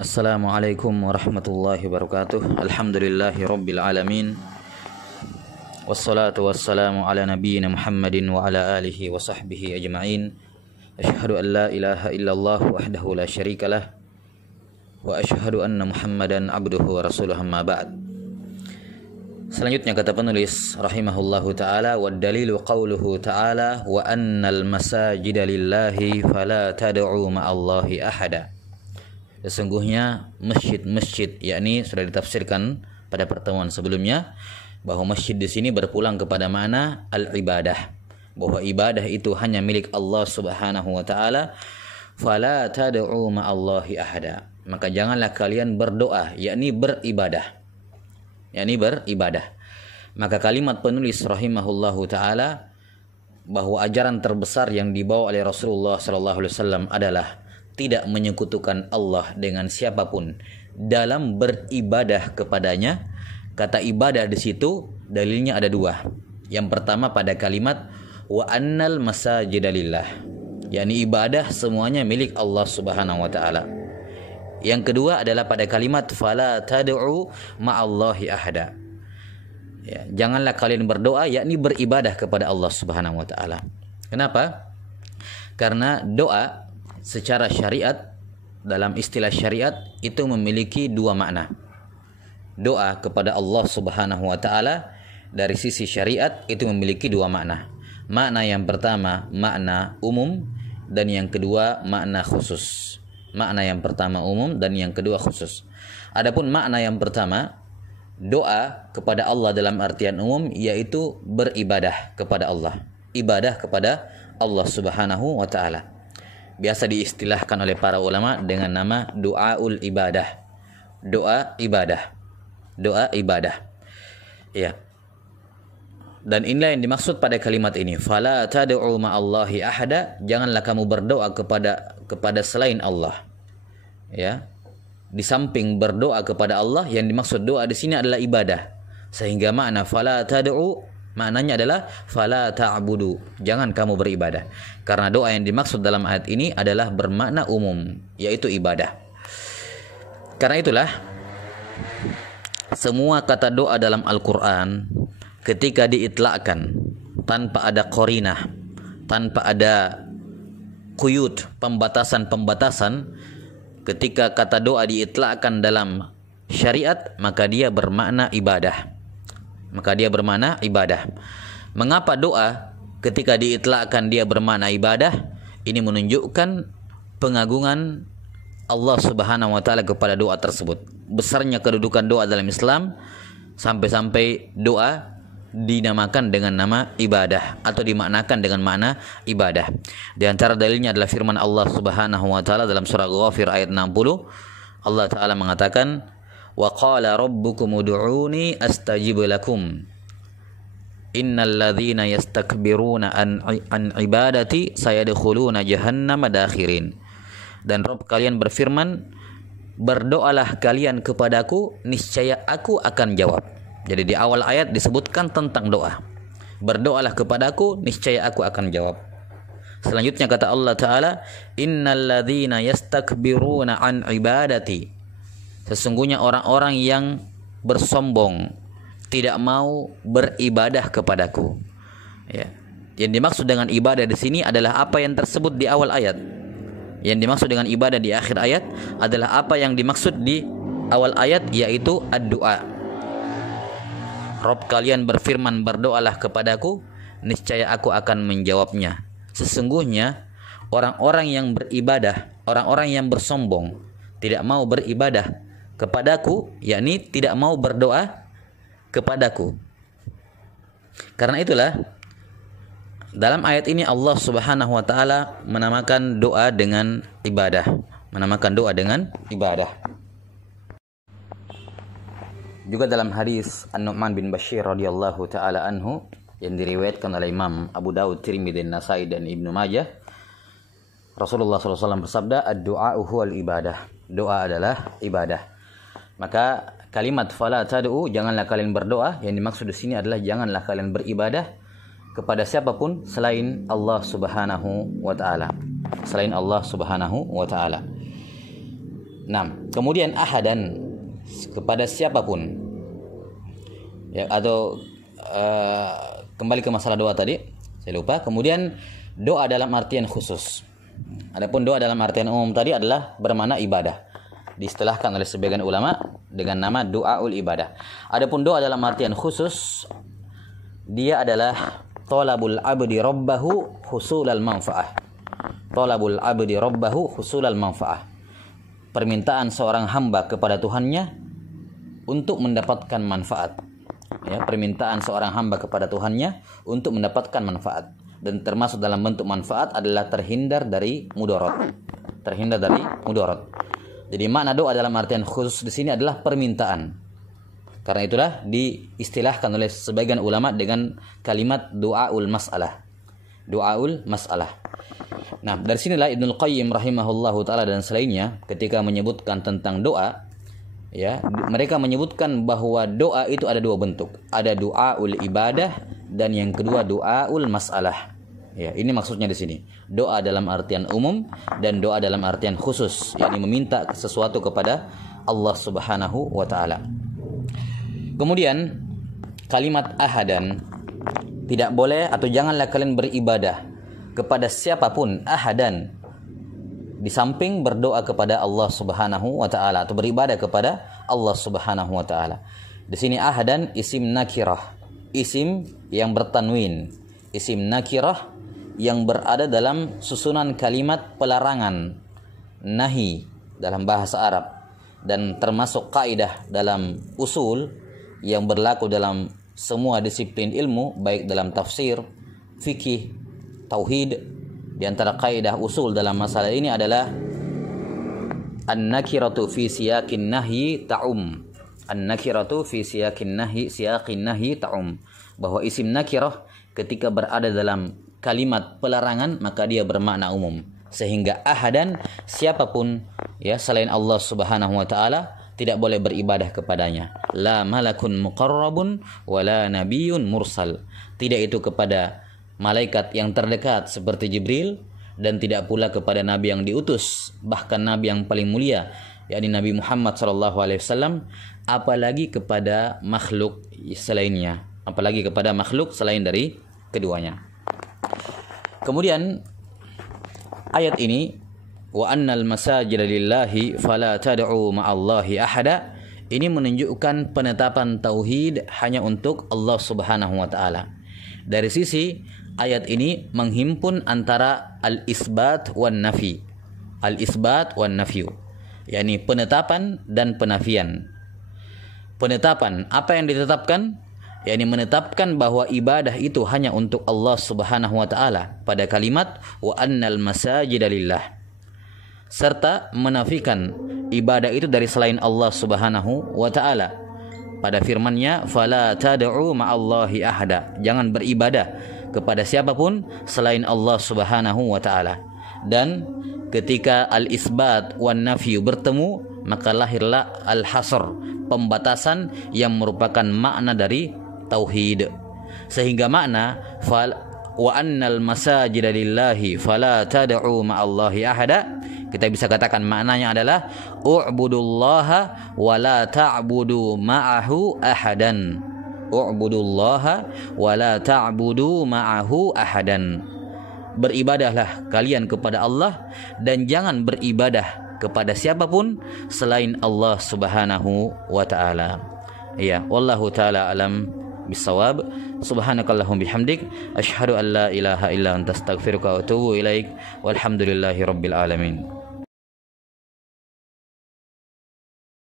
Assalamualaikum warahmatullahi wabarakatuh. Alhamdulillahi rabbil alamin. Wassalatu wassalamu ala nabiyyina Muhammadin wa ala alihi wa sahbihi ajma'in. Asyhadu an la ilaha illallah wahdahu la syarikalah wa asyhadu anna Muhammadan abduhu wa rasuluhu, amma ba'd. Selanjutnya kata penulis rahimahullahu taala, wa dalilu qauluhu taala wa annal masajida lillahi fala tad'u ma'allahi ahada. Sesungguhnya masjid-masjid, yakni sudah ditafsirkan pada pertemuan sebelumnya bahwa masjid di sini berpulang kepada makna al-ibadah, bahwa ibadah itu hanya milik Allah Subhanahu wa taala. Fala tad'u ma'allahi ahada, maka janganlah kalian berdoa, yakni beribadah. Maka kalimat penulis rahimahullahu taala bahwa ajaran terbesar yang dibawa oleh Rasulullah sallallahu alaihi wasallam adalah tidak menyekutukan Allah dengan siapapun dalam beribadah kepadanya. Kata ibadah di situ dalilnya ada dua. Yang pertama pada kalimat wa annal masajida lillah, yakni ibadah semuanya milik Allah Subhanahu wa taala. Yang kedua adalah pada kalimat fala tad'u ma'allahi ahada. Ya, janganlah kalian berdoa, yakni beribadah kepada Allah Subhanahu wa taala. Kenapa? Karena doa secara syariat, dalam istilah syariat itu memiliki dua makna. Doa kepada Allah Subhanahu wa taala dari sisi syariat itu memiliki dua makna. Makna yang pertama makna umum dan yang kedua makna khusus. Makna yang pertama umum dan yang kedua khusus. Adapun makna yang pertama, doa kepada Allah dalam artian umum yaitu beribadah kepada Allah. Ibadah kepada Allah Subhanahu wa taala. Biasa diistilahkan oleh para ulama dengan nama doaul ibadah. Doa ibadah. Ya. Dan inilah yang dimaksud pada kalimat ini. Fala tad'u ma'allahi ahada, janganlah kamu berdoa kepada selain Allah. Ya. Di samping berdoa kepada Allah, yang dimaksud doa di sini adalah ibadah. Sehingga makna fala tad'u maknanya adalah fala ta'budu, jangan kamu beribadah. Karena doa yang dimaksud dalam ayat ini adalah bermakna umum, yaitu ibadah. Karena itulah semua kata doa dalam Al-Qur'an ketika diitlakkan tanpa ada qarinah, tanpa ada quyud, pembatasan-pembatasan, ketika kata doa diitlakkan dalam syariat, maka dia bermakna ibadah. Mengapa doa ketika diitlakkan dia bermakna ibadah? Ini menunjukkan pengagungan Allah Subhanahu wa taala kepada doa tersebut. Besarnya kedudukan doa dalam Islam sampai-sampai doa dinamakan dengan nama ibadah atau dimaknakan dengan makna ibadah. Di antara dalilnya adalah firman Allah Subhanahu wa taala dalam surah Ghafir ayat 60. Allah taala mengatakan, wa qala rabbukum ud'uni astajib lakum innal ladzina yastakbiruna an ibadati sayadkhuluna jahannama dakhirin. Dan Rabb kalian berfirman, berdoalah kalian kepadaku, niscaya aku akan jawab. Jadi di awal ayat disebutkan tentang doa. Berdoalah kepadaku, niscaya aku akan jawab. Selanjutnya kata Allah taala, innal ladzina yastakbiruna an ibadati, sesungguhnya orang-orang yang bersombong tidak mau beribadah kepadaku. Ya. Yang dimaksud dengan ibadah di sini adalah apa yang tersebut di awal ayat. Yang dimaksud dengan ibadah di akhir ayat adalah apa yang dimaksud di awal ayat, yaitu ad-du'a. Rabb kalian berfirman, berdoalah kepadaku, niscaya aku akan menjawabnya. Sesungguhnya orang-orang yang beribadah, orang-orang yang bersombong tidak mau beribadah kepadaku, yakni tidak mau berdoa kepadaku. Karena itulah dalam ayat ini Allah Subhanahu wa taala menamakan doa dengan ibadah. Juga dalam hadis An-Nu'man bin Bashir radhiyallahu taala anhu yang diriwayatkan oleh Imam Abu Dawud, Tirmidzi, Nasai dan Ibnu Majah, Rasulullah SAW bersabda, ad-du'a huwal ibadah. Doa adalah ibadah. Maka kalimat fala tad'u, janganlah kalian berdoa, yang dimaksud di sini adalah janganlah kalian beribadah kepada siapapun selain Allah Subhanahu wa taala. Nah, kemudian ahadan kepada siapapun. Ya, atau kembali ke masalah doa tadi, saya lupa. Kemudian doa dalam artian khusus. Adapun doa dalam artian umum tadi adalah bermakna ibadah. Diistilahkan oleh sebagian ulama dengan nama du'aul ibadah. Adapun doa dalam artian khusus, dia adalah talabul abdi rabbahu husulal manfaah. Talabul abdi rabbahu husulal manfaah. Permintaan seorang hamba kepada Tuhannya untuk mendapatkan manfaat. Ya, permintaan seorang hamba kepada Tuhannya untuk mendapatkan manfaat, dan termasuk dalam bentuk manfaat adalah terhindar dari mudarat. Terhindar dari mudarat. Jadi makna doa dalam artian khusus di sini adalah permintaan. Karena itulah diistilahkan oleh sebagian ulama dengan kalimat du'aul mas'alah. Du'aul mas'alah. Nah, dari sinilah Ibnul Qayyim rahimahullahu taala dan selainnya ketika menyebutkan tentang doa, ya, mereka menyebutkan bahwa doa itu ada dua bentuk. Ada du'aul ibadah dan yang kedua du'aul mas'alah. Ya, ini maksudnya di sini. Doa dalam artian umum dan doa dalam artian khusus, yakni meminta sesuatu kepada Allah Subhanahu wa taala. Kemudian kalimat ahadan, tidak boleh atau janganlah kalian beribadah kepada siapapun ahadan di samping berdoa kepada Allah Subhanahu wa taala atau beribadah kepada Allah Subhanahu wa taala. Di sini ahadan isim nakirah, isim yang bertanwin, isim nakirah yang berada dalam susunan kalimat pelarangan, nahi dalam bahasa Arab, dan termasuk kaidah dalam usul yang berlaku dalam semua disiplin ilmu, baik dalam tafsir, fikih, tauhid. Di antara kaidah usul dalam masalah ini adalah an-nakiratu fi siyaqin nahyi ta'um. An-nakiratu fi siyaqin nahyi ta'um. Bahwa isim nakirah ketika berada dalam kalimat pelarangan maka dia bermakna umum. Sehingga ahadan, siapapun ya selain Allah Subhanahu wa taala tidak boleh beribadah kepadanya. La malakun muqarrabun wala nabiyyun mursal. Tidak itu kepada malaikat yang terdekat seperti Jibril, dan tidak pula kepada nabi yang diutus, bahkan nabi yang paling mulia yakni Nabi Muhammad SAW, apalagi kepada makhluk selainnya, apalagi kepada makhluk selain dari keduanya. Kemudian ayat ini, wa annal masajida lillahi fala tad'u ma'allahi ahada, ini menunjukkan penetapan tauhid hanya untuk Allah Subhanahu wa taala. Dari sisi ayat ini menghimpun antara al-isbat wan nafi. Al-isbat wan nafyu, yakni penetapan dan penafian. Penetapan, apa yang ditetapkan? Yakni menetapkan bahwa ibadah itu hanya untuk Allah Subhanahu wa taala pada kalimat wa annal masajida lillah, serta menafikan ibadah itu dari selain Allah Subhanahu wa taala pada firman-Nya fala tad'u ma'allahi ahada, jangan beribadah kepada siapapun selain Allah Subhanahu wa taala. Dan ketika al-isbat wan nafyu bertemu, maka lahirlah al-hasr, pembatasan yang merupakan makna dari tauhid. Sehingga makna wa annal masajida lillahi fala tad'u ma'allahi ahada, kita bisa katakan maknanya adalah u'budullaha wa la ta'budu ma'ahu ahadan. U'budullaha wa la ta'budu ma'ahu ahadan. Beribadahlah kalian kepada Allah dan jangan beribadah kepada siapapun selain Allah Subhanahu wa taala. Ya, wallahu taala alam bisawab. Subhanakallahumma bihamdik asyhadu an la ilaha illa anta astaghfiruka wa atubu ilaik. Walhamdulillahi rabbil alamin.